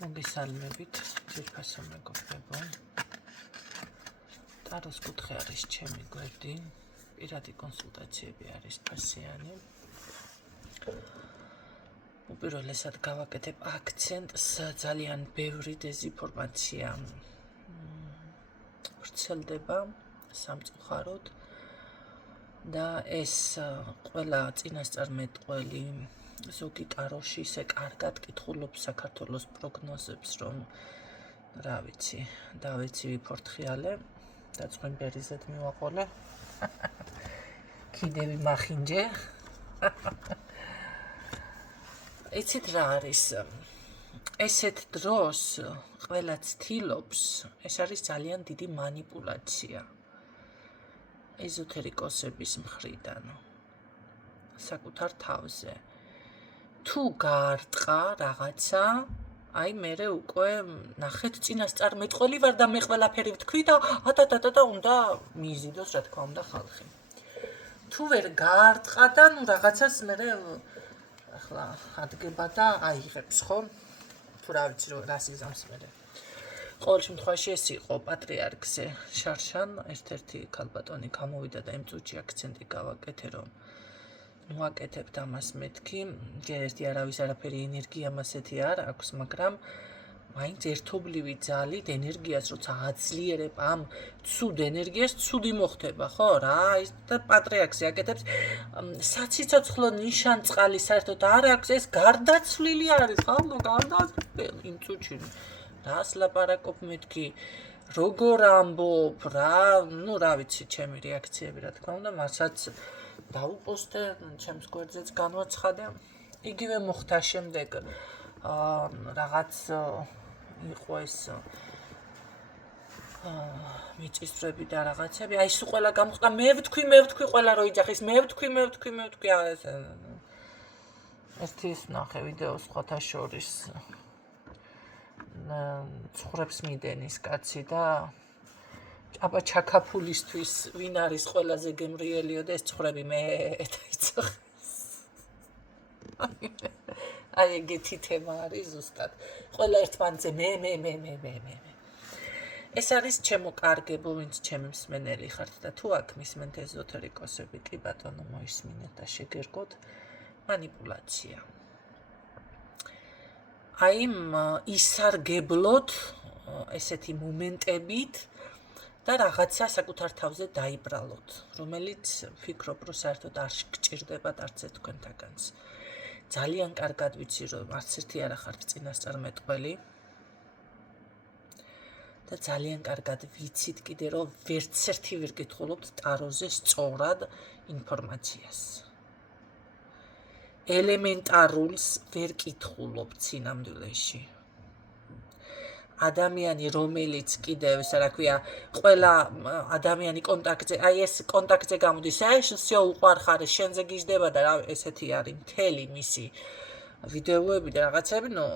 მოგესალმებით, ძვირფასო მეგობრებო. ტაროს კუთხე არის ჩემი გვერდი, პირადი კონსულტაციები არის ფასიანი. უპირველესად გავაკეთებ აქცენტს, ძალიან ბევრი დეზინფორმაცია ვრცელდება სამწუხაროდ და ეს ყველა წინასწარმეტყველი ზოგი ტაროში ისე კარგად კითხულობს საქართველოს პროგნოზებს, რომ რა ვიცი, დავეცი ვიფორთხიალე და წვიმბერიზედ მივაყოლე. კიდევ ვიმახინჯე. იცით რა არის? ესეთ დროს ყველა ცდილობს, ეს არის ძალიან დიდი მანიპულაცია ეზოთერიკოსების მხრიდან საკუთარ თავზე. თუ გაარტყა რაღაცა, აი მერე უკვე ნახეთ წინასწარმეტყველი ვარ და მე ყველაფერი ვთქვი და ატატატატა უნდა მიიზიდოს რა თქმა უნდა ხალხი. თუ ვერ გაარტყა და ნუ რაღაცას მერე ახლა ადგება და აიღებს, ხო? თუ რა ვიცი რას იზამს მერე. ყოველ შემთხვევაში ეს იყო პატრიარქზე შარშან, ერთ-ერთი ქალბატონი გამოვიდა და იმ წუთში აქცენტი გავაკეთე, რომ ვაკეთებთ ამას მეთქი, ერთი არავის არაფერი ენერგია მასეთი არ აქვს, მაგრამ მაინც ერთობლივი ძალით ენერგიას როცა აძლიერებ ამ ცუდ ენერგიას, ცუდი მოხდება, ხო? რა ის და პატრიარქზე აკეთებს საციცოცხლო ნიშანწყალი საერთოდ არ აქვს, ეს გარდაცვლილი არის, ხალხო, გარდაცვლილი იმ წუთში. რას ლაპარაკობ მეთქი, როგორ ამბობ, ნუ რა ვიცი, ჩემი რეაქციები რა თქმა უნდა, მასაც დაუპოსტე, ჩემს გვერდზეც განვაცხადე. იგივე მოხდა შემდეგ რაღაც იყო ეს მიწისძვრები და რაღაცები. აი სულ ყველა გამოხდა, მე ვთქვი ყველა რო იძახის, მე ვთქვი. ერთი ის ნახე ვიდეო სხვათა შორის ცხრებს მიდენის კაცი და აბა ჩაკაფულისთვის ვინ არის ყველაზე გემრიელიო და ეს ცხრები მე დაიცახეს. აი ეგეთი თემა არის ზუსტად. ყველა ერთმანეთზე მე. ეს არის ჩემო კარგებო, ვინც ჩემი მსმენელი ხართ და თუ აქ მისმენთ ეზოთერიკოსები, კი ბატონო მოისმინეთ და შეგერგოთ მანიპულაცია. აი ისარგებლოთ ესეთი მომენტებით და რაღაცა საკუთარ თავზე დაიბრალოთ, რომელიც ვფიქრობ, რომ საერთოდ არ გჭირდებათ არც ერთ თქვენთაგანს. ძალიან კარგად ვიცი, რომ არც ერთი არ ახართ წინასწარმეტყველი და ძალიან კარგად ვიცით კიდე, რომ ვერც ერთი ვერ გითხულობთ ტაროზე სწორად ინფორმაციას. ელემენტარულს ვერ კითხულობთ სინამდვილეში. ადამიანი, რომელიც კიდევ, რა ქვია, ყველა ადამიანი კონტაქტზე, აი ეს კონტაქტზე გამოდის, აი შენ უყვარხარ, შენზე გიждდება და რა ესეთი არის მთელი მისი ვიდეოები და რაღაცები, ნუ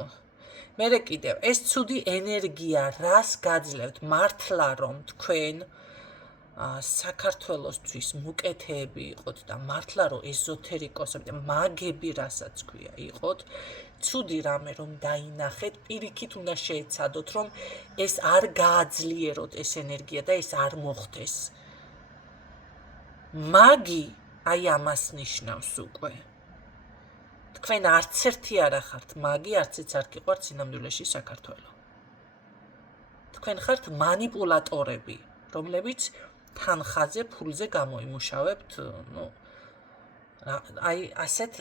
მერე კიდევ ეს ცუდი ენერგია რას გაძლევთ მართლა რომ თქვენ საქართველოსთვის მუკეთეები იყოთ და მართლა რომ ეზოთერიკოსები და მაგები რასაც ქვია იყოთ, ცუდი რამე რომ დაინახეთ, პირიქით უნდა შეეცადოთ, რომ ეს არ გააძლიეროთ ეს ენერგია და ეს არ მოხდეს. მაგი აი ამას ნიშნავს უკვე. თქვენ არც ერთი არ ახართ მაგი, არცეც არ გიყვართ სინამდვილეში საქართველო. თქვენ ხართ მანიპულატორები, რომლებიც თანხაზე, ფულზე გამოიმუშავებთ, ნუ აი ასეთ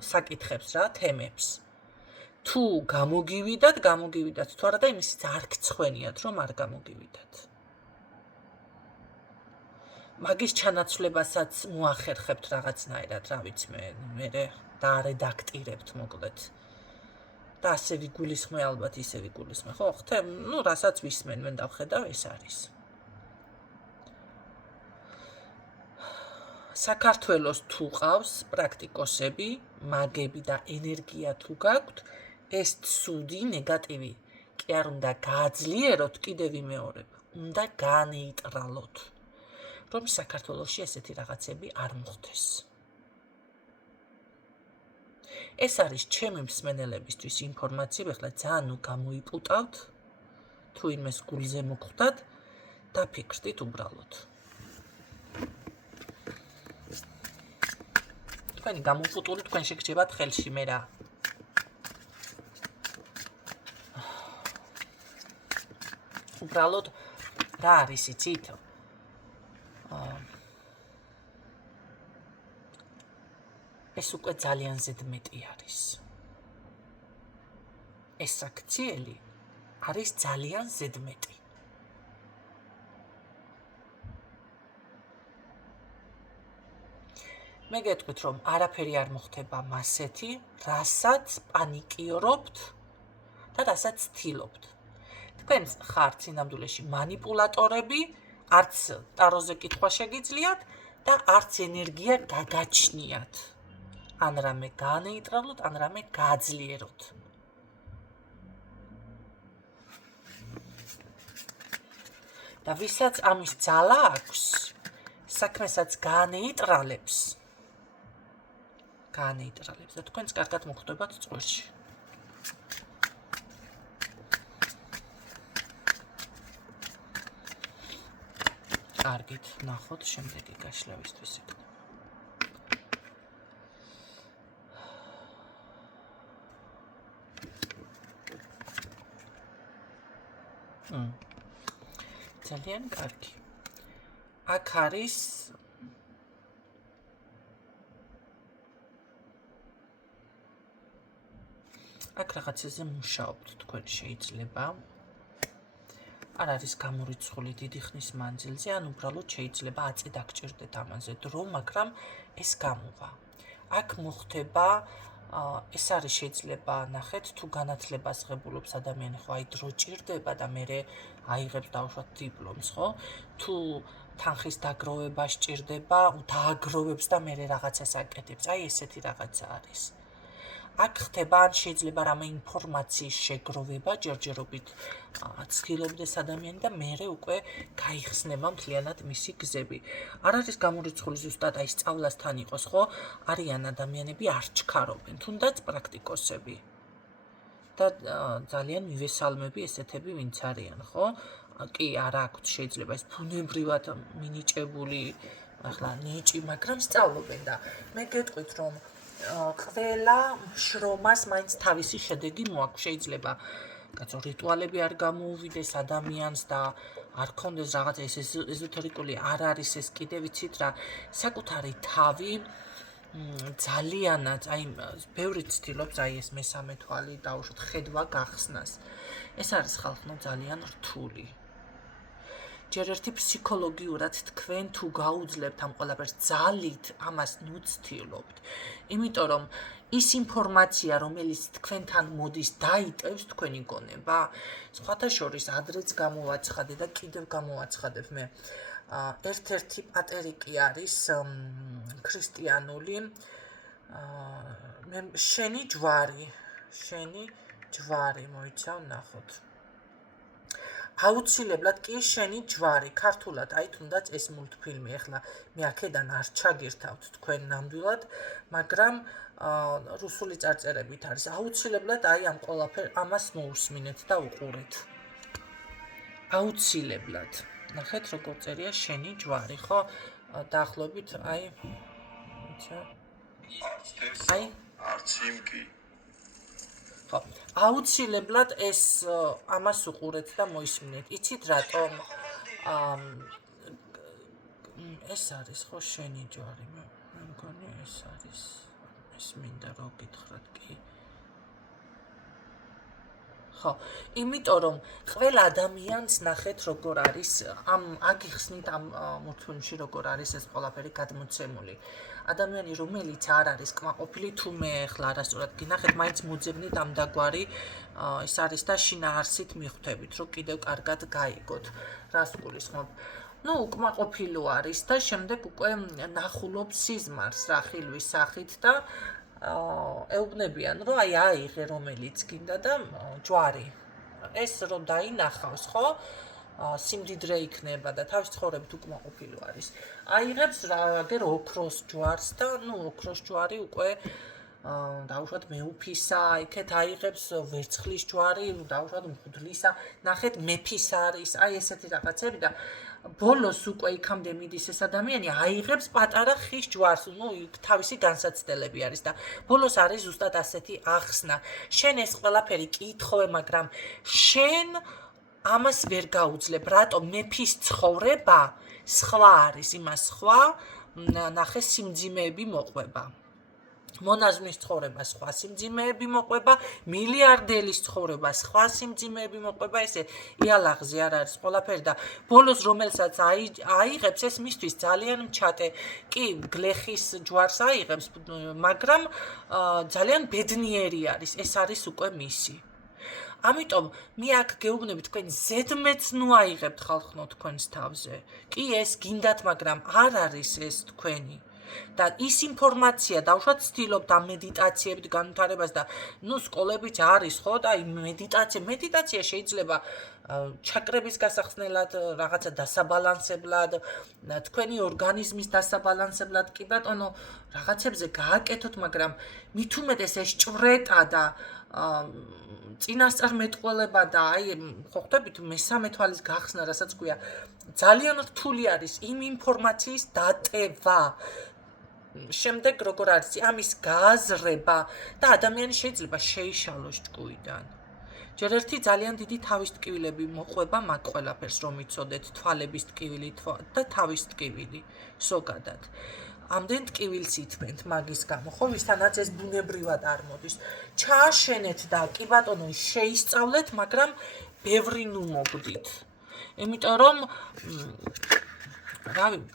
საკითხებს რა, თემებს. თუ გამოგივიდათ, თუ არა და იმისიც არ გცხვენიათ, რომ არ გამოგივიდათ. მაგის ჩანაცვლებასაც მოახერხებთ რაღაცნაირად, რა ვიცი მე დაარედაქტირებთ მოკლედ. და ასე ვიგულისხმე ალბათ ისე ვიგულისხმე, ხო, ხთე, ნუ რასაც ვისმენ, მე დავხედავ, ეს არის. საქართველოს თუ ყავს პრაქტიკოსები, მაგები და ენერგია თუ გაქვთ, ეს ცუდი, ნეგატივი კი არ უნდა გააძლიეროთ, კიდევ ვიმეორებ, უნდა განეიტრალოთ, რომ საქართველოში ესეთი რაღაცები არ მოხდეს. ეს არის ჩემი მსმენელებისთვის ინფორმაცია, ეხლა ძალიან გამოიპუტავთ, თუ იმეს გულზე მოხვდათ, დაფიქრდით უბრალოდ. თქვენი გამოფუტული თქვენ შეგჭებათ ხელში მე რა. უბრალოდ რა არის იცით? ეს უკვე ძალიან ზედმეტი არის. ეს აქციელი არის ძალიან ზედმეტი. მე გეტყვით, რომ არაფერი არ მოხდება მასეთი, რასაც პანიკიორობთ და რასაც ცდილობთ. თქვენ ხართ სინამდვილეში манипуляტორები, არც ტაროზე კითხვა შეგიძლიათ და არც ენერგია გაგაჩნიათ. ან რამე განეიტრავლოთ, ან რამე გააძლიეროთ. და ვისაც ამის ძალა აქვს, საქმესაც განეიტრალებს და თქვენს კარგად მოხვდებათ წვერში. კარგით, ნახოთ შემდეგი გაშლევისთვის იქნება. ძალიან კარგი. აქ არის აქ რაღაცაზე მუშაობთ თქვენ შეიძლება. არ არის გამორიცხული დიდი ხნის მანძილზე, ან უბრალოდ შეიძლება აწი დაგჭირდეთ ამაზე დრო, მაგრამ ეს გამოვა. აქ მოხდება ეს არის შეიძლება ნახეთ თუ განათლებას ღებულობს ადამიანი, ხო აი დრო ჭირდება და მე აიღებს დაუშვათ დიპლომს, ხო? თუ თანხის დაგროვება სჭირდება, დააგროვებს და მე რაღაცას აკეთებს. აი ესეთი რაღაცა არის. აქ ხდება ან შეიძლება რამე ინფორმაციის შეგროვება, ჯერჯერობით ცდილობდეს ადამიანი და მე უკვე გაიხსნება მთლიანად მისი გზები. არ არის გამორიცხული ზუსტად აი სწავლასთან იყოს, ხო? არიან ადამიანები არ ჩქარობენ, თუნდაც პრაქტიკოსები. და ძალიან მივესალმები ესეთები ვინც არიან, ხო? კი, არა აქვთ შეიძლება ეს ბუნებრივად მინიჭებული ახლა ნიჭი, მაგრამ სწავლობენ და მე გეტყვით, რომ ყველა შრომას მაინც თავისი შედეგი მოაქვს. შეიძლება კაცო რიტუალები არ გამოუვიდეს ადამიანს და არ ქონდეს რაღაც ეს ეზოთერიკული არ არის ეს კიდე ვიცით რა, საკუთარი თავი ძალიანაც, აი ბევრი ცდილობს აი ეს მესამე თვალი დაუშვათ ხედვა გახსნას. ეს არის ხალხო ძალიან რთული. ჯერ ერთი ფსიქოლოგიურად თქვენ თუ გაუძლებთ ამ ყველაფერს ძალით ამას ნუცთილობთ. იმიტომ რომ ის ინფორმაცია, რომელიც თქვენთან მოდის, დაიტევს თქვენი გონება. სხვათა შორის ადრეც გამოვაცხადე და კიდევ გამოვაცხადებ მე. ერთ-ერთი პატერიკი არის ქრისტიანული. შენი ჯვარი მოიცავ ნახოთ. აუცილებლად კი შენი ჯვარი, ქართულად აი თუნდაც ეს მულტფილმი, ახლა მე აქედან არ ჩაგირთავთ თქვენ ნამდვილად, მაგრამ რუსული წარწერებით არის. აუცილებლად აი ამ ყველაფერ ამას მოусმინეთ და უყურეთ. აუცილებლად. ნახეთ როგორ წერია შენი ჯვარი, ხო? დაახლოებით აი არც იმკი. ხო, აუცილებლად ეს ამას უყურეთ და მოისმინეთ. იცით რატომ ეს არის ხო შენი ჯვარი, მე მგონი ეს არის. ეს მინდა რომ გითხრათ კი. ხო, იმიტომ რომ ყველა ადამიანს ნახეთ როგორ არის ამ აგიხსნით ამ მულტფილმში როგორ არის ეს ყველაფერი გადმოცემული. ადამიანი რომელიც არ არის კმაყოფილი თუ მე ახლა არასწორად გინახეთ, მაინც მოძებნით ამ დაგვარი ეს არის და შინაარსით მიხვდებით, რომ კიდევ კარგად გაიგოთ. რას გულისხმობ? ნუ უკმაყოფილო არის და შემდეგ უკვე ნახულობს სიზმარს რა ხილვის სახით და ეუბნებიან, რომ აი აიღე რომელიც გინდა და ჯვარი. ეს რომ დაინახავს, ხო? სიმდიდრე იქნება და თავის ცხოვრებით უკმაყოფილო არის. აიღებს აგერ ოქროს ჯვარს და ნუ ოქროს ჯვარი უკვე დაუშვათ მეუფისა, იქეთ აიღებს ვერცხლის ჯვარი, დაუშვათ მღვდლისა, ნახეთ მეფის არის, აი ესეთი რაღაცები და ბოლოს უკვე იქამდე მიდის ეს ადამიანი, აიღებს პატარა ხის ჯვარს, თავისი განსაცდელები არის და ბოლოს არის ზუსტად ასეთი ახსნა. შენ ეს ყველაფერი კითხავე, მაგრამ შენ ამას ვერ გაუძლებ, რატომ მეფის ცხოვრება სხვა არის, იმას სხვა ნახე სიმძიმეები მოყვება. მონაზმის ცხოვრება სხვა სიმძიმეები მოყვება, მილიარდელის ცხოვრება სხვა სიმძიმეები მოყვება, ესე იალაღზე არ არის ყველაფერი და ბოლოს რომელსაც აიღებს ეს მისთვის ძალიან მჩატე, კი გლეხის ჯვარს აიღებს, მაგრამ ძალიან ბედნიერი არის, ეს არის უკვე მისი. ამიტომ მე აქ გეუბნები თქვენ ზედმეც ნუ აიღებთ ხალხნო თქვენს თავზე. კი ეს გინდათ, მაგრამ არ არის ეს თქვენი. და ის ინფორმაცია დავუშვათ ცდილობთ ამ მედიტაციებით განვითარებას და სკოლებიც არის ხო და მედიტაცია შეიძლება ჩაკრების გასახსნელად, რაღაცა დასაბალანსებლად, თქვენი ორგანიზმის დასაბალანსებლად, კი ბატონო, რაღაცებზე გააკეთოთ, მაგრამ მით უმეტეს ეს ჭვრეტა და წინასწარ მეტყველება და აი ხო ხვდებით მესამე თვალის გახსნა, რასაც ქვია, ძალიან რთული არის იმ ინფორმაციის დატევა. შემდეგ როგორ არის ამის გააზრება და ადამიანი შეიძლება შეიშალოს ჭკუიდან. ჯერ ერთი ძალიან დიდი თავის ტკივილები მოყვება მაგ ყველაფერს რომ იცოდეთ, თვალების ტკივილი და თავის ტკივილი ზოგადად. ამდენ ტკივილს ითმენთ მაგის გამო, ხო, ვისთანაც ეს ბუნებრივად არ მოდის. ჩააშენეთ და კი ბატონო შეისწავლეთ, მაგრამ ბევრი ნუ მოგდით. იმიტომ რომ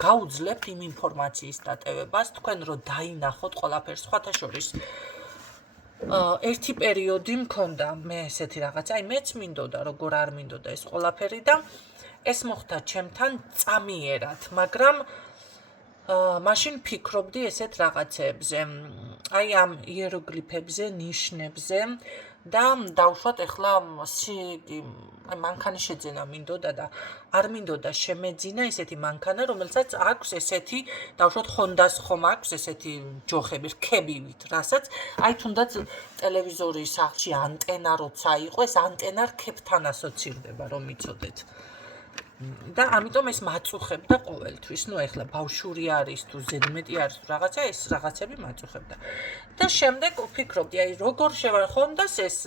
გაუძლებთ იმ ინფორმაციის დატევებას, თქვენ რო დაინახოთ ყველაფერს, სხვათა შორის ერთი პერიოდი მქონდა მე ესეთი რაღაცა, აი მეც მინდოდა, როგორ არ მინდოდა ეს ყველაფერი და ეს მოხდა ჩემთან წამიერად, მაგრამ მაშინ ფიქრობდი ესეთ რაღაცებზე, აი ამ იეროგლიფებზე, ნიშნებზე და დავუშვათ ეხლა მანქანის შეძენა მინდოდა და არ მინდოდა შემეძინა ესეთი მანქანა, რომელსაც აქვს ესეთი, დავუშვათ ხონდას ხომ აქვს ესეთი ჯოხები, რქებივით, რასაც აი თუნდაც ტელევიზორის სახლში ანტენა როცა იყო, ეს ანტენა რქებთან ასოცირდება, რომ იცოდეთ. და ამიტომ ეს მაწუხებდა ყოველთვის. ეხლა ბავშვური არის თუ ზედმეტი არის თუ რაღაცა, ეს რაღაცები მაწუხებდა. და შემდეგ ვფიქრობდი, აი როგორ ხონდას ეს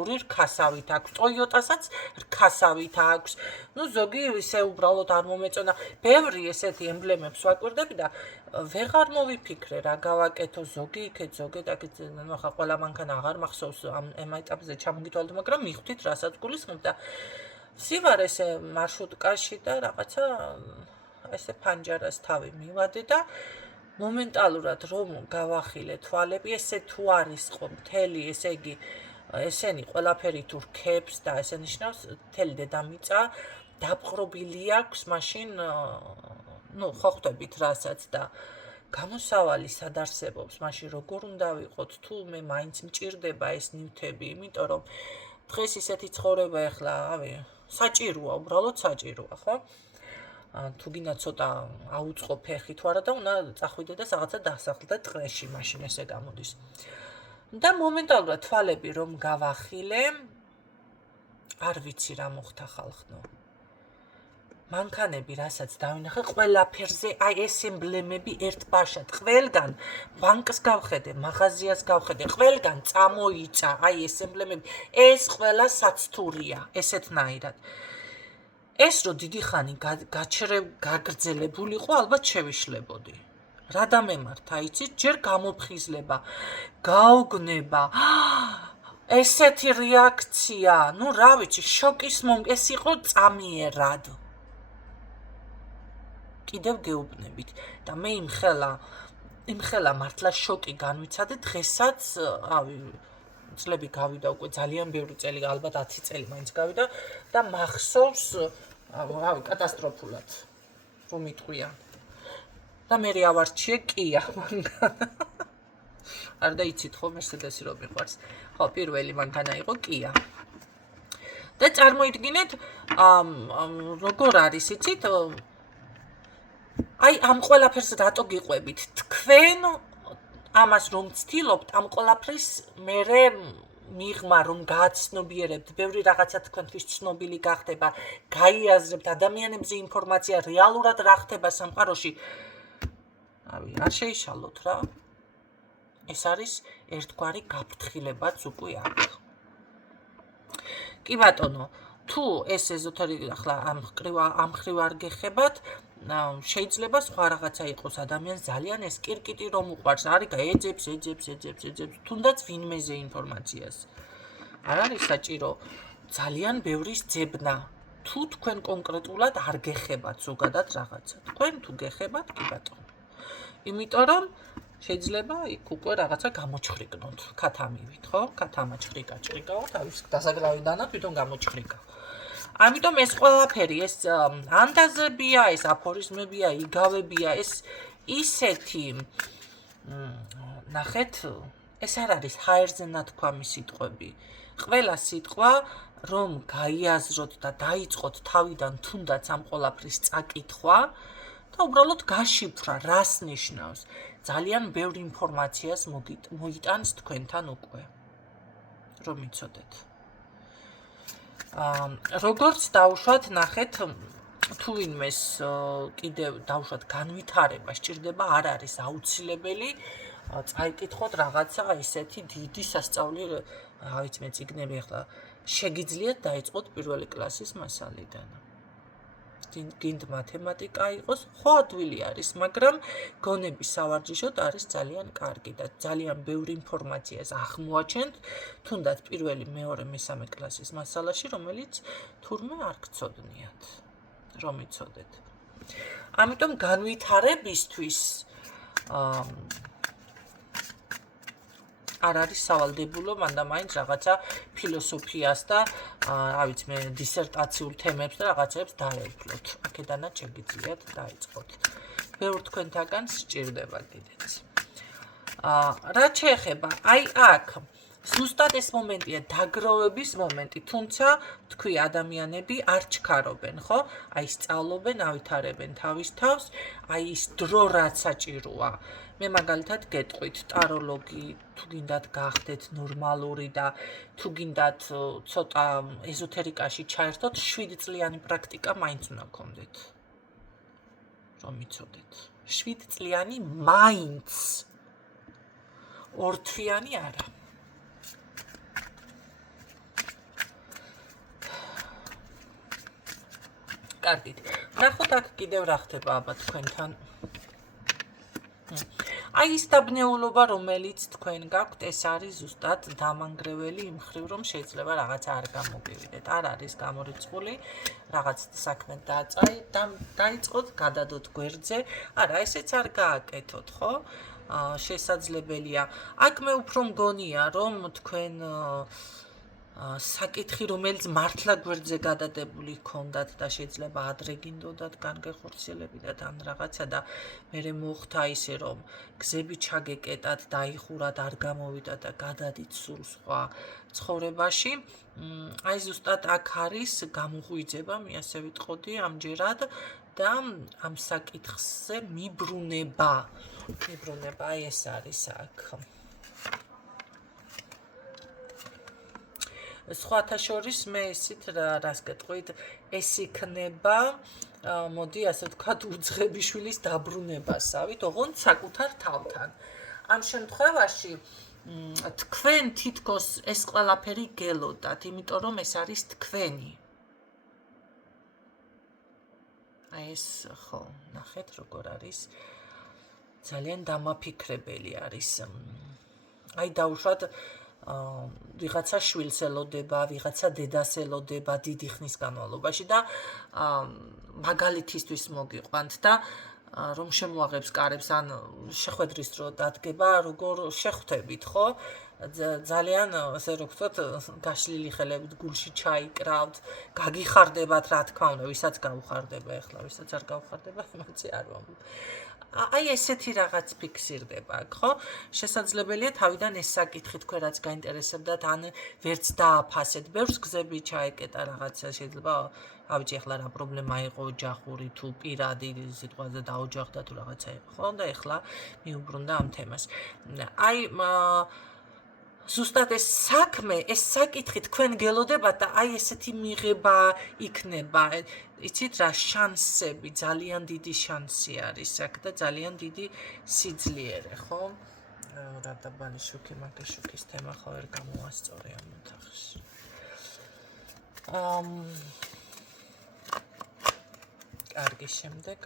ორი რქასავით აქვს, ტოიოტასაც რქასავით აქვს. ზოგი ისე უბრალოდ არ მომეწონა. ბევრი ესეთი ემბლემებს ვაკვირდები და ვეღარ მოვიფიქრე რა გავაკეთო, ზოგი იქეთ, ზოგი აქეთ, ახლა ყველა მანქანა აღარ მახსოვს ამ ეტაპზე ჩამოგითვალოთ, მაგრამ მიხვდით რასაც გულისხმობ და ვსივარ ესე მარშრუტკაში და რაღაცა ესე ფანჯარას თავი მივადე და მომენტალურად რომ გავახილე თვალები, ესე თუ არის ყო მთელი, ესე იგი ესენი ყველაფერი თუ რქებს და ესე ნიშნავს მთელი დედამიწა დაპყრობილი აქვს მაშინ ხო ხვდებით რასაც და გამოსავალი სად არსებობს, მაშინ როგორ უნდა ვიყოთ, თუ მე მაინც მჭირდება ეს ნივთები, იმიტომ რომ დღეს ისეთი ცხოვრება ეხლა, საჭიროა, უბრალოდ საჭიროა, ხო? თუ გინდა ცოტა აუწყო ფეხი თუ არა და უნდა წახვიდე და რაღაცა დასახლდე ტყეში, მაშინ ესე გამოდის. და მომენტალურად თვალები რომ გავახილე, არ ვიცი რა მოხდა ხალხნო. მანქანები, რასაც დავინახე, ყველაფერზე აი ეს ემბლემები ერთბაშად, ყველგან ბანკს გავხედე, მაღაზიას გავხედე, ყველგან წამოიწა, აი ეს ემბლემები, ეს ყველა საცთურია, ესეთნაირად. ეს რო დიდი ხანი გაგრძელებულიყო, ალბათ შევიშლებოდი. რა დამემართა, იცით, ჯერ გამოფხიზლება, გაოგნება, ესეთი რეაქცია, რა ვიცი, შოკის ეს იყო წამიერად. კიდევ გეუბნებით და მე იმხელა მართლა შოკი განვიცადე დღესაც, წლები გავიდა უკვე ძალიან ბევრი წელი, ალბათ 10 წელი მაინც გავიდა და მახსოვს, კატასტროფულად რომ იტყვია. და მე ავარჩიე კია მანქანა. არ დაიცით ხო მერსედესი რომ მიყვარს. ხო, პირველი მანქანა იყო კია. და წარმოიდგინეთ, როგორ არის, იცით? აი ამ ყველაფერს რატო გიყვებით? თქვენ ამას რომ ვცდილობთ, ამ ყველაფრის მერე მიღმა რომ გააცნობიერებთ, ბევრი რაღაცა თქვენთვის ცნობილი გახდება, გაიაზრებთ ადამიანებზე ინფორმაცია, რეალურად რა ხდება სამყაროში. არ შეიშალოთ რა. ეს არის ერთგვარი გაფრთხილებაც უკვე აქვს. კი ბატონო, თუ ეს ეზოთერიკა ახლა ამ ხრივ არ გეხებათ, შეიძლება სხვა რაღაცა იყოს ადამიანს ძალიან ეს კირკიტი რომ უყვარს, არის ეძებს, თუნდაც ვინმეზე ინფორმაციას. არ არის საჭირო ძალიან ბევრის ძებნა. თუ თქვენ კონკრეტულად არ გეხებათ ზოგადად რაღაცა. თქვენ თუ გეხებათ, კი ბატონო. იმიტომ რომ შეიძლება იქ უკვე რაღაცა გამოჩხრიკნოთ. ქათამივით, ხო? ქათამაჩხრიკაო, თავის დასაგრავიდანა თვითონ გამოჩხრიკა. ამიტომ ეს ყველაფერი, ეს ანდაზებია, ეს აფორიზმებია, იგავებია, ეს ისეთი ნახეთ, ეს არ არის ჰაერზე ნათქვამი სიტყვები. ყველა სიტყვა, რომ გაიაზროთ და დაიწყოთ თავიდან თუნდაც ამ ყველაფრის წაკითხვა და უბრალოდ გაშიფრა, რას ნიშნავს. ძალიან ბევრ ინფორმაციას მოიტანს თქვენთან უკვე. რომ იცოდეთ. როგორც დავუშვათ, ნახეთ, თუ ვინმეს კიდევ დავუშვათ განვითარება სჭირდება, არ არის აუცილებელი წაიკითხოთ რაღაცა ისეთი დიდი სასწავლი, რა ვიცი მე წიგნები ახლა შეგიძლიათ დაიწყოთ პირველი კლასის მასალიდან. გინდ მათემატიკა იყოს, ხო ადვილი არის, მაგრამ გონების სავარჯიშოდ არის ძალიან კარგი და ძალიან ბევრი ინფორმაციას აღმოაჩენთ, თუნდაც პირველი, მეორე, მესამე კლასის მასალაში, რომელიც თურმე არ გცოდნიათ, რომ იცოდეთ. ამიტომ განვითარებისთვის არ არის სავალდებულო მანდამაინც რაღაცა ფილოსოფიას და რა ვიცი მე დისერტაციულ თემებს და რაღაცებს დაეუფლოთ. აქედანაც შეგიძლიათ დაიწყოთ. ბევრ თქვენთაგან სჭირდება კიდეც. რაც შეეხება, აი აქ ზუსტად ეს მომენტია დაგროვების მომენტი, თუმცა თქვი ადამიანები არ ჩქარობენ, ხო? აი სწავლობენ, ავითარებენ თავის თავს, აი ის დრო რაც საჭიროა. მე მაგალითად გეტყვით, ტაროლოგი, თუ გინდათ გახდეთ ნორმალური და თუ გინდათ ცოტა ეზოთერიკაში ჩაერთოთ, 7 წლიანი პრაქტიკა მაინც უნდა გქონდეთ. რომ იცოდეთ. 7 წლიანი მაინც. 2 თვიანი არა. კარგით. ნახოთ აქ კიდევ რა ხდება აბა თქვენთან. აი ის დაბნეულობა, რომელიც თქვენ გაქვთ, ეს არის ზუსტად დამანგრეველი იმ მხრივ, რომ შეიძლება რაღაცა არ გამოგივიდეთ. არ არის გამორიცხული, რაღაც საქმე დაიწყოთ, გადადოთ გვერდზე. არა, ესეც არ გააკეთოთ, ხო? შესაძლებელია. აქ მე უფრო მგონია, რომ თქვენ საკითხი, რომელიც მართლა გვერდზე გადადებული ჰქონდათ და შეიძლება ადრე გინდოდათ განგეხორციელებიდათ ან რაღაცა და მერე მოხდა ისე, რომ გზები ჩაგეკეტათ, დაიხურათ, არ გამოვიდათ და გადადით სულ სხვა ცხოვრებაში. აი ზუსტად აქ არის გამოღვიძება, მე ასე ვიტყოდი ამჯერად და ამ საკითხზე მიბრუნება. აი ეს არის აქ. სხვათა შორის მე ისიც რას გეტყვით, ეს იქნება, მოდი ასე ვთქვათ, უძღებიშვილის დაბრუნებასავით, ოღონდ საკუთარ თავთან. ამ შემთხვევაში თქვენ თითქოს ეს ყველაფერი გელოდათ, იმიტომ რომ ეს არის თქვენი. აი ეს ხო, ნახეთ როგორ არის. ძალიან დამაფიქრებელი არის. აი დავუშვათ ვიღაცა შვილს ელოდება, ვიღაცა დედას ელოდება დიდი ხნის განმავლობაში და მაგალითისთვის მოგიყვანთ და რომ შემოაღებს კარებს ან შეხვედრის დრო დადგება, როგორ შეხვდებით, ხო? ძალიან ასე რომ ვთქვათ, გაშლილი ხელებით გულში ჩაიკრავთ, გაგიხარდებათ, რა თქმა უნდა, ვისაც გაუხარდება ახლა, ვისაც არ გაუხარდება, იმაცი არ ვამბობ. აი ესეთი რაღაც ფიქსირდება, ხო? შესაძლებელია თავიდან ეს საკითხი თქვენ რაც გაინტერესებდათ, ან ვერც დააფასეთ, ბევრს გზები ჩაეკეტა რაღაცა, შეიძლება ავიჭი ახლა რა პრობლემა იყო ოჯახური თუ პირადი სიტყვაზე დაოჯახდა თუ რაღაცა იყო, ხო? და ახლა მიუბრუნდა ამ თემას. აი ზუსტად ეს საქმე, ეს საკითხი თქვენ გელოდებათ და აი ესეთი მიღება იქნება. იცით რა, შანსები, ძალიან დიდი შანსი არის აქ და ძალიან დიდი სიძლიერე, ხო? რა დაბალი შუქი, მაგის შუქის თემა ხო ვერ გამოასწორე ამ ოთახში. კარგი, შემდეგ.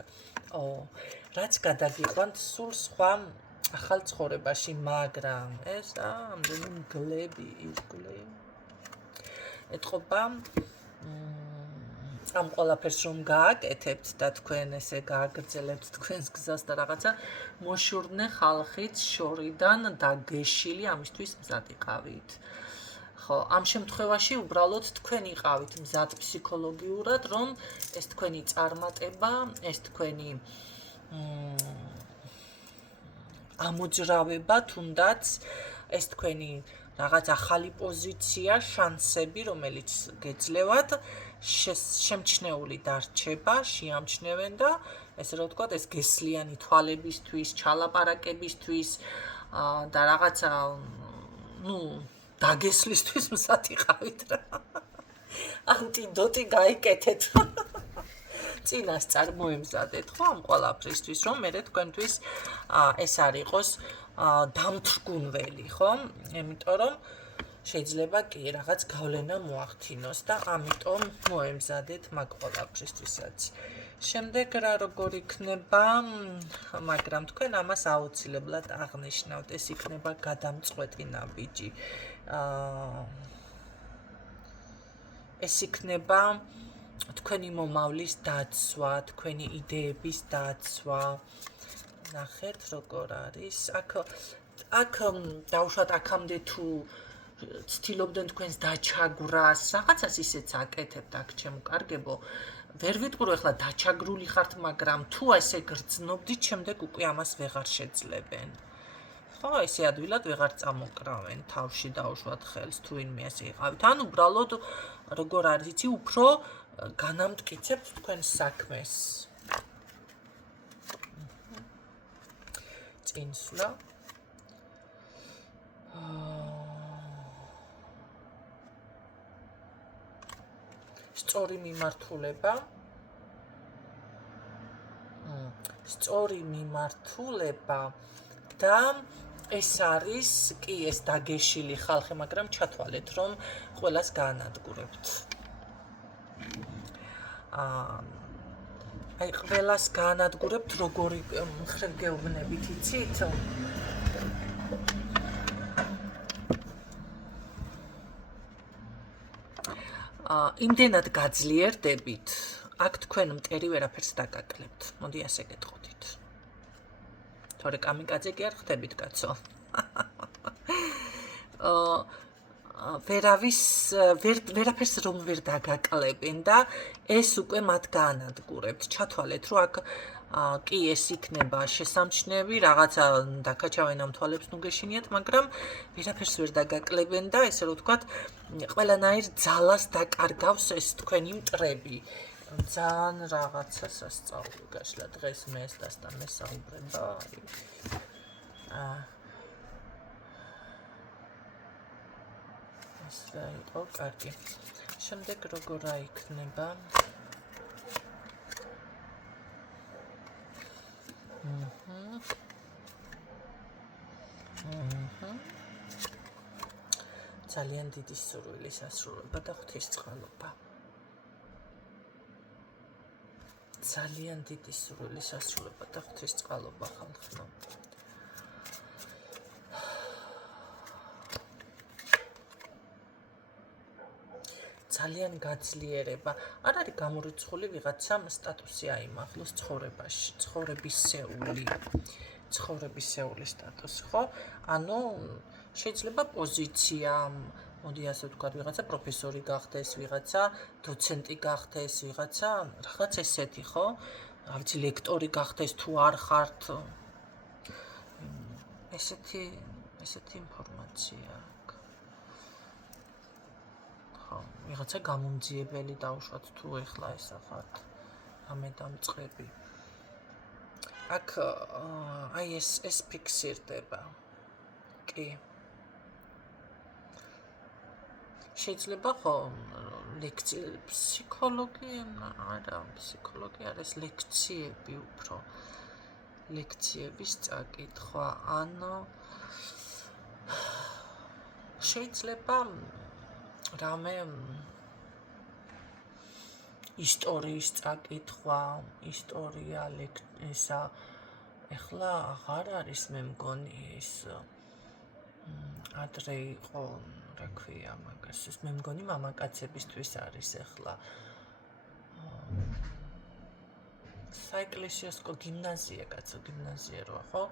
რაც გადაგიყვანთ სულ სხვა ახალ ცხოვრებაში, მაგრამ ეს ამდენი მგლები, ირგვლივ ეთყობა ამ ყველაფერს რომ გააკეთებთ და თქვენ ესე გააგრძელებთ თქვენს გზას და რაღაცა მოშურნე ხალხიც შორიდან დაგეშილი ამისთვის მზად იყავით. ხო, ამ შემთხვევაში უბრალოდ თქვენ იყავით მზად ფსიქოლოგიურად, რომ ეს თქვენი წარმატება, ეს თქვენი ამოძრავება, თუნდაც ეს თქვენი რაღაც ახალი პოზიცია, შანსები, რომელიც გეძლევათ, შემჩნეული დარჩება, შეამჩნევენ და ესე რომ ვთქვათ, ეს გესლიანი თვალებისთვის, ჩალაპარაკებისთვის და რაღაცა, დაგესლისთვის მზად იყავით რა. ანტიდოტი გაიკეთეთ. წინასწარ მოემზადეთ, ხო, ამ ყველაფრისთვის, რომ მერე თქვენთვის ეს არ იყოს დამთრგუნველი, ხო? იმიტომ რომ შეიძლება კი რაღაც გავლენა მოახდინოს და ამიტომ მოემზადეთ მაგ ყველაფრისთვისაც. შემდეგ რა როგორ იქნება, მაგრამ თქვენ ამას აუცილებლად აღნიშნავთ, ეს იქნება გადამწყვეტი ნაბიჯი. ეს იქნება თქვენი მომავლის დაცვა, თქვენი იდეების დაცვა. ნახეთ როგორ არის. აქ დაუშვათ აქამდე თუ ცდილობდნენ თქვენს დაჩაგვრას, რაღაცას ისეც აკეთებთ აქ ჩემო კარგებო. ვერ ვიტყვი რომ ახლა დაჩაგრული ხართ, მაგრამ თუ ესე გრძნობდით, შემდეგ უკვე ამას ვეღარ შეძლებენ. ხო, ესე ადვილად ვეღარ წამოკრავენ, თავში დაუშვათ ხელს, თუ ვინმე ასე იყავით. ან უბრალოდ როგორ არის, იცი, უფრო განამტკიცებთ თქვენს საქმეს. წინსვლა. სწორი მიმართულება. სწორი მიმართულება და ეს არის კი ეს დაგეშილი ხალხი, მაგრამ ჩათვალეთ რომ ყველას გაანადგურებთ. აი ყველას გაანადგურებთ როგორი მხრივ გეუბნებით, იცით? იმდენად გაძლიერდებით, აქ თქვენ მტერი ვერაფერს დაგაკლებთ. მოდი ასე გეტყოდით. თორე კამიკაძე კი არ ხდებით, კაცო. ვერაფერს რომ ვერ დაგაკლებენ და ეს უკვე მათ გაანადგურებთ. ჩათვალეთ, რომ აქ კი ეს იქნება შესამჩნევი, რაღაცა დაკაჩავენ ამ თვალებს ნუ გეშინიათ, მაგრამ ვერაფერს ვერ დაგაკლებენ და ესე რომ ვთქვათ, ყველანაირ ძალას დაკარგავს ეს თქვენი მტრები. ძალიან რაღაცა სასწაული გაშლა დღეს მე ეს დასთან მესაუბრება. ეს რა იყო, კარგი. შემდეგ როგორ აიქნება? ძალიან დიდი სურვილის ასრულება და ღვთისწყალობა. ძალიან დიდი სურვილის ასრულება და ღვთისწყალობა ხალხო. ძალიან გაძლიერება. არ არის გამორიცხული ვიღაცამ სტატუსი აიმაღლოს ცხოვრებაში, ცხოვრებისეული სტატუსი, ხო? ანუ შეიძლება პოზიცია, მოდი ასე ვთქვათ, ვიღაცა პროფესორი გახდეს, ვიღაცა დოცენტი გახდეს, ვიღაცა რაღაც ესეთი, ხო? რა ვიცი, ლექტორი გახდეს თუ არ ხართ. ესეთი ინფორმაცია აქვს. ხო, ვიღაცა გამომძიებელი დავუშვათ თუ ეხლა ესა ხართ. ამე დამწყები. აქ აი ეს ფიქსირდება. კი. შეიძლება ხო ფსიქოლოგია არ ეს ლექციები უფრო ლექციების წაკითხვა ან შეიძლება რამე ისტორიის წაკითხვა ისტორია ესა ეხლა აღარ არის მე მგონი ეს ადრე იყო რა ქვია მაგას ეს მე მგონი მამაკაცებისთვის არის ეხლა საეკლესიო გიმნაზია კაცო გიმნაზია როა ხო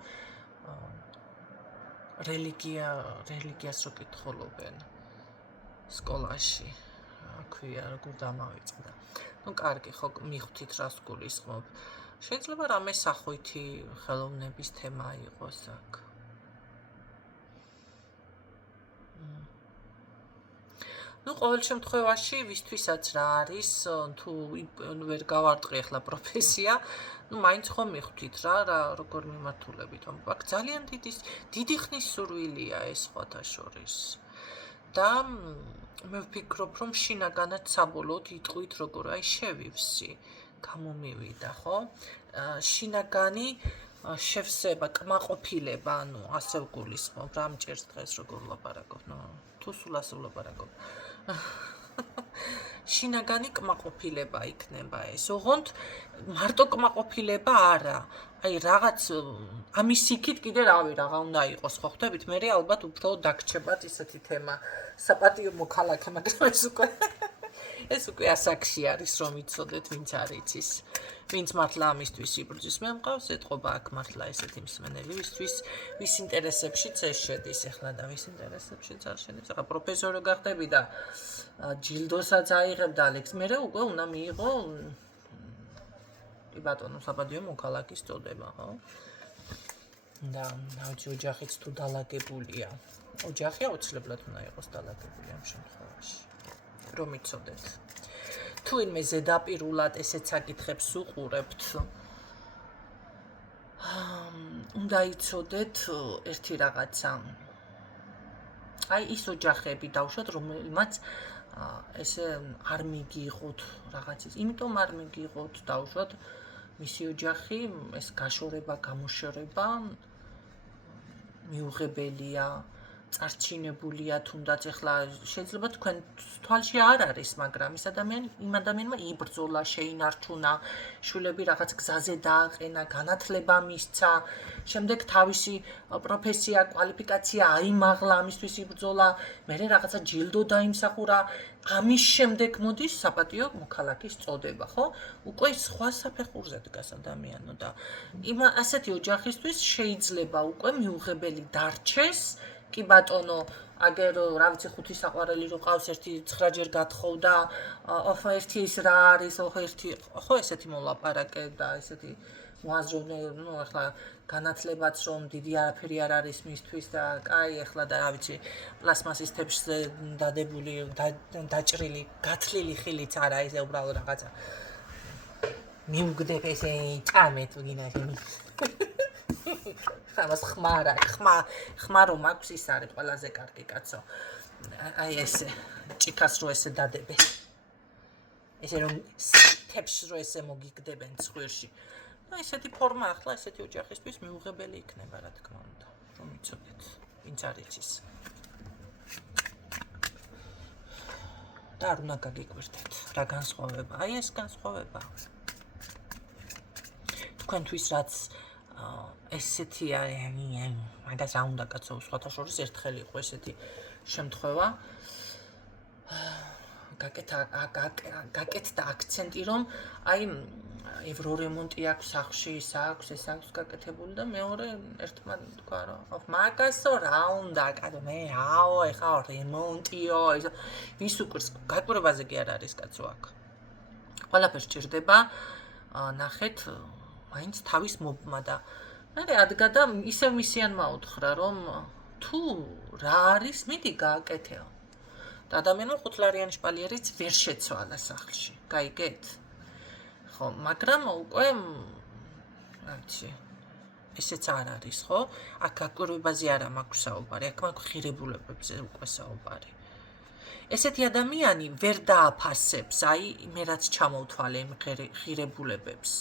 რელიგიას რო კითხულობენ სკოლაში რა ქვია როგორ დამავიწყდა ну კარგი ხო მიხვდით რას გულისხმობ შეიძლება რამე სახვითი ხელოვნების თემა იყოს აქ ну ყოველ შემთხვევაში ვისთვისაც რა არის თუ ვერ გავარტყი ახლა პროფესია ну მაინც ხომ მიხვდით რა როგორ მიმართულებით აქ ძალიან დიდი ხნის სურვილია ეს სხვათა შორის და მე ვფიქრობ რომ შინაგანად საბოლოოდ იტყვით როგორ აი შევივსი გამომივიდა ხო შინაგანი შევსება კმაყოფილება ანუ ასე ვგულისხმობ რა მჭერს დღეს როგორ ვლაპარაკობ ну თუ სულ ასე ვლაპარაკობ შინაგანი კმაყოფილება იქნება ეს ოღონდ მარტო კმაყოფილება არა აი რაღაც ამის იქით კიდე რავი რაღა უნდა იყოს ხო ხვდებით მე ალბათ უფრო დაგრჩებათ ისეთი თემა საპატიო მოქალაქე მაგრამ ეს უკვე ასაკში არის რომ იცოდეთ ვინც არ იცის ვინც მართლა ამისთვის იბრძვის მე მყავს ეთყობა აქ მართლა ესეთი მსმენელი ვის ინტერესებშიც ეს შედის ახლა და ვის ინტერესებშიც არ შედის ახლა პროფესორი გახდები და ჯილდოსაც აიღებ და ალექს მე უკვე უნდა მიიღო კი ბატონო საპატიო მოქალაქის წოდება ხო და ნაუჩი ოჯახიც თუ დალაგებულია ოჯახი აუცილებლად უნდა იყოს დალაგებული ამ შემთხვევაში რომ იცოდეთ თუ ინმე ზედაპირულად ესეც საკითხებს უყურებთ უნდა იცოდეთ ერთი რაღაცა აი ის ოჯახები დავუშვათ რომელმაც ესე არ მიგიღოთ რაღაცის იმიტომ არ მიგიღოთ დავუშვათ მისი ოჯახი ეს გაშორება გამოშორება მიუღებელია წარჩინებულია თუნდაც ეხლა შეიძლება თქვენ თვალში არ არის მაგრამ იმ ადამიანმა იბრძოლა შეინარჩუნა შვილები რაღაც გზაზე დააყენა განათლება მისცა შემდეგ თავისი პროფესია კვალიფიკაცია აიმაღლა ამისთვის იბრძოლა მერე რაღაცა ჯილდო დაიმსახურა ამის შემდეგ მოდის საპატიო მოქალაქის წოდება ხო უკვე სხვა საფეხურზე დგას ადამიანო და ასეთი ოჯახისთვის შეიძლება უკვე მიუღებელი დარჩეს კი ბატონო აგერ რა ვიცი ხუთი საყვარელი რო ყავს ერთი 9 ჯერ გათხოვდა ოფ ერთი ის რა არის ხო ესეთი მოლაპარაკე და ესეთი მოაზროვნე ну ახლა განათლებაც რომ დიდი არაფერი არ არის მისთვის და კაი ახლა და რა ვიცი პლასმასის თებშზე დადებული დაჭრილი გათლილი ხილიც არა ესე უბრალოდ რაღაცა მიუგდებ ესე ჭამე თუ გინახი ხამას ხმა რომ აქვს ის არის ყველაზე კარგი კაცო აი ესე ჭიქას რო ესე დადებე ესე რომ თებში რო ესე მოგიგდებენ ცხვირში და ესეთი ფორმა ახლა ესეთი ოჯახისთვის მიუღებელი იქნება რა თქმა უნდა რომ იცოდეთ ვინც არ იცის და არ უნდა გაგიკვირდეთ რა განსხვავება აი ეს განსხვავება თქვენთვის რაც ესეთი მაგას რა უნდა კაცო სხვათა შორის ერთხელ იყო ესეთი შემთხვევა გაკეთდა აქცენტი რომ აი ევრორემონტი აქვს სახლში, ის აქვს გაკეთებული და მეორე ერთმა თქვა რომ მაგასო რა უნდა კაცო მე აო ეხა რემონტიო ვის უკვირს გაკვირვაზე კი არ არის კაცო აქ ყველაფერს ჭირდება ნახეთ მაინც თავის მობმა და მე ადგა და ისევ მისიანმა უთხრა რომ თუ რა არის მიდი გააკეთეო და ადამიანმა 5 ლარიანი შპალიერიც ვერ შეცვალა სახლში გაიგეთ ხო მაგრამ უკვე აიცი ესეც არ არის ხო აქ გაკვირვებაზე არა მაქვს საუბარი აქ მაქვს ხირებულებებზე უკვე საუბარი ესეთი ადამიანი ვერ დააფასებს აი მე რაც ჩამოვთვალე იმ ხირებულებებს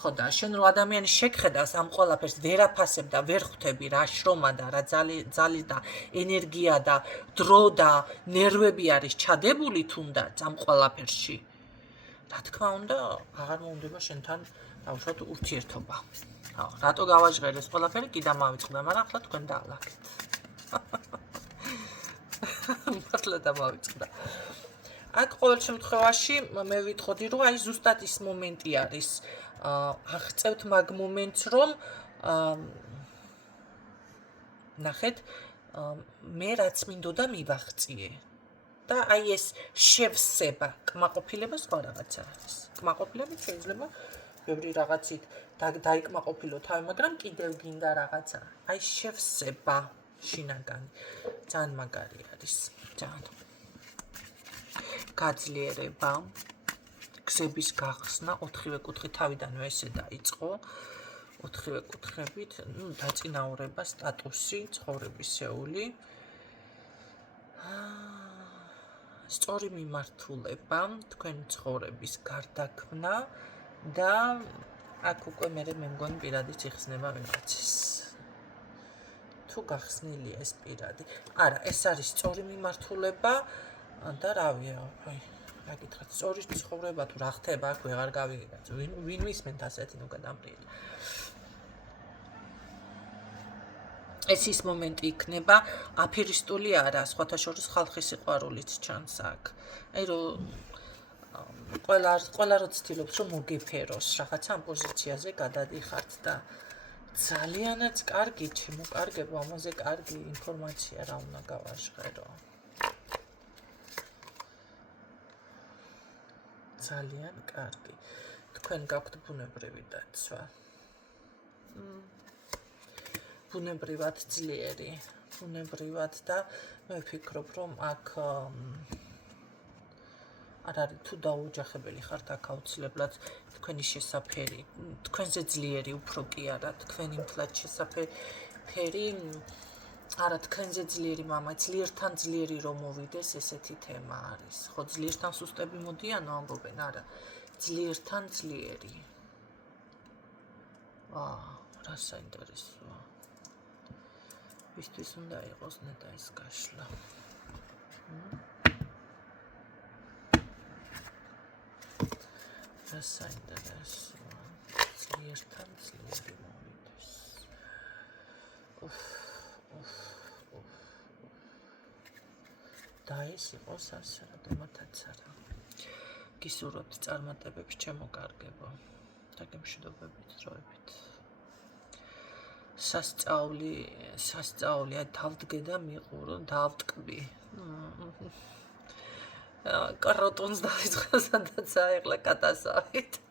ხო და შენ რო ადამიანის შეგხედავს ამ ყველაფერს ვერ აფასებ და ვერ ხვდები რა შრომა და რა ძალი და ენერგია და დრო და ნერვები არის ჩადებული თუნდაც ამ ყველაფერში რა თქმა უნდა აღარ მოუნდება შენთან ბავშვად ურთიერთობა ხო რატო გავაჟღერ ეს ყველაფერი კიდე მავიწყდა მაგრამ ახლა თქვენ დაალაგეთ მართლა დამავიწყდა აქ ყოველ შემთხვევაში მე ვიტყოდი რომ აი ზუსტად ის მომენტი არის აღწევთ მაგ მომენტს რომ ნახეთ მე რაც მინდოდა მივაღწიე და აი ეს შევსება კმაყოფილება სხვა რაღაცა არის კმაყოფილება შეიძლება ბევრი რაღაცით დაიკმაყოფილო თავი მაგრამ კიდევ გინდა რაღაცა აი შევსება შინაგანი ძალიან მაგარი არის ძალიან გაძლიერება გზების გახსნა 4-ვე კუთხე თავიდანვე ესე დაიწყო 4-ვე კუთხებით დაწინაურება სტატუსი ცხოვრებისეული სწორი მიმართულება თქვენი ცხოვრების გარდაქმნა და აქ უკვე მე მგონი პირადიც იხსნება ვიღაცის თუ გახსნილია ეს პირადი არა ეს არის სწორი მიმართულება და რავია აი რა გითხრათ სწორი ცხოვრება თუ რა ხდება აქ ვეღარ გავიგებთ ვინ ვისმენთ ასეთი ნუ გადამრიეთ ეს ის მომენტი იქნება აფერისტული არა სხვათა შორის ხალხის სიყვარულიც ჩანს აქ აი რომ ყველა რო ცდილობს რომ მოგეფეროს რაღაცა ამ პოზიციაზე გადადიხართ და ძალიანაც კარგი შემოკარგება ამაზე კარგი ინფორმაცია რა უნდა გავაჟღერო ძალიან კარგი თქვენ გაქვთ ბუნებრივი დაცვა ბუნებრივად ძლიერი ბუნებრივად და მე ვფიქრობ რომ აქ არ არის თუ დაუჯახებელი ხართ აქ აუცილებლად თქვენი შესაფერი თქვენზე ძლიერი უფრო კი არა თქვენი მთლად შესაფერი არა თქვენზე ძლიერი მამა ძლიერთან ძლიერი რომ მოვიდეს ესეთი თემა არის ხო ძლიერთან სუსტები მოდიანო ამბობენ არა ძლიერთან ძლიერი რა საინტერესოა ვისთვის უნდა იყოს ნეტა ეს გაშლა რა საინტერესოა ძლიერთან ძლიერი მოვიდეს და ეს იყოს ასე რატომაც არა გისურვებთ წარმატებებს ჩემო კარგებო და გემშვიდობებით დროებით სასწაული აი თავდგე და მიყურო დავტკბი კაროტონს დავიწყო სადაც აიღლა კატასავით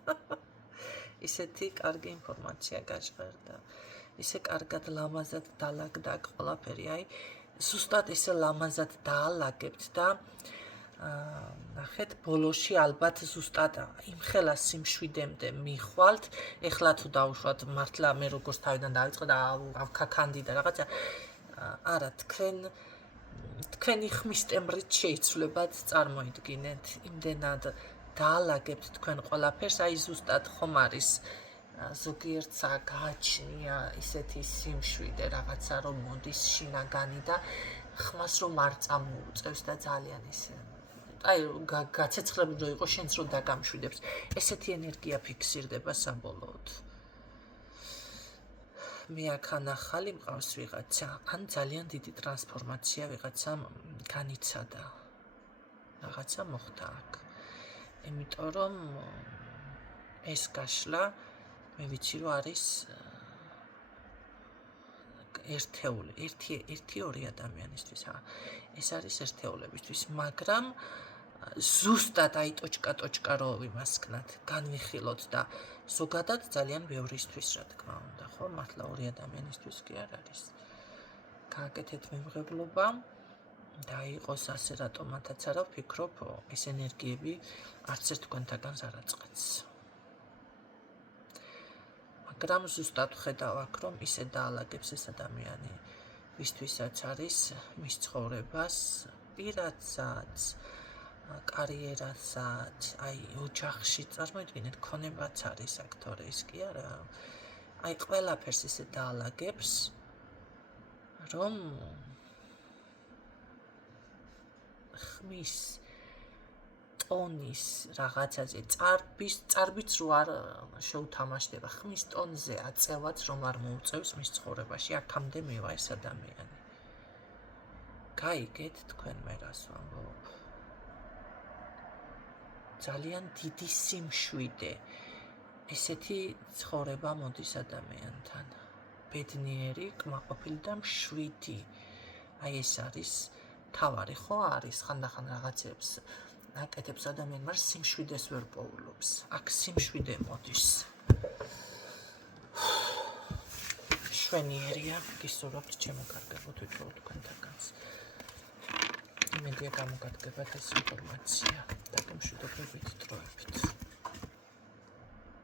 ისეთი კარგი ინფორმაცია გაჟღერდა ისე კარგად ლამაზად დაალაგდა ყველაფერი აი ზუსტად ესე ლამაზად დაალაგებთ და ნახეთ ბოლოში ალბათ ზუსტად იმხელა სიმშვიდემდე მიხვალთ ეხლა თუ დავუშვათ მართლა მე როგორც თავიდან დავიწყე და ავქაქანდი და რაღაცა არა თქვენი ხმის ტემბრით შეიცვლებათ წარმოიდგინეთ იმდენად დაალაგებთ თქვენ ყველაფერს აი ზუსტად ხომ არის ზოგიერთს გააჩნია ისეთი სიმშვიდე რაღაცა რომ მოდის შინაგანი და ხმას რომ არ წამოუწევს და ძალიან ისე აი გაცეცხლებული რომ იყო შენც რომ დაგამშვიდებს ესეთი ენერგია ფიქსირდება საბოლოოდ მე აქ ახალი მყავს ვიღაცა ან ძალიან დიდი ტრანსფორმაცია ვიღაცამ განიცადა რაღაცა მოხდა აქ იმიტომ რომ ეს გაშლა მე ვიცი რომ არის ერთი-ორი ადამიანისთვის ეს არის ერთეულებისთვის მაგრამ ზუსტად აი ტოჩკა რო ვიმასკნათ განვიხილოთ და ზოგადად ძალიან ბევრისთვის რა თქმა უნდა ხო მართლა ორი ადამიანისთვის კი არ არის გააკეთეთ მემღებლობა და იყოს ასე რატომათაც არა ვფიქრობ ეს ენერგიები არც ერთ თქვენთაგანს არ აწყეთს მაგრამ ზუსტად ხედავ აქ რომ ისე დაალაგებს ეს ადამიანი ვისთვისაც არის მის ცხოვრებას პირადსაც კარიერასაც აი ოჯახში წარმოიდგინეთ ქონებაც არის აქტორი ის კი არა აი ყველაფერს ისე დაალაგებს რომ ხმის ტონის რაღაცაზე წარბიც რო არ შეუთამაშდება ხმის ტონზე აწევაც რომ არ მოუწევს მის ცხოვრებაში აქამდე მევა ეს ადამიანი გაიგეთ თქვენ მე რას ვამბობ ძალიან დიდი სიმშვიდე ესეთი ცხოვრება მოდის ადამიანთან ბედნიერი კმაყოფილი და მშვიდი აი ეს არის თავარი ხო არის ხანდახან რაღაცებს აკეთებს ადამიანი მაგრამ სიმშვიდეს ვერ პოულობს აქ სიმშვიდე მოდის შვენიერია გისურვებთ ჩემო კარგებო თვითონ თქვენთაგანს იმედია გამოგადგებათ ეს ინფორმაცია და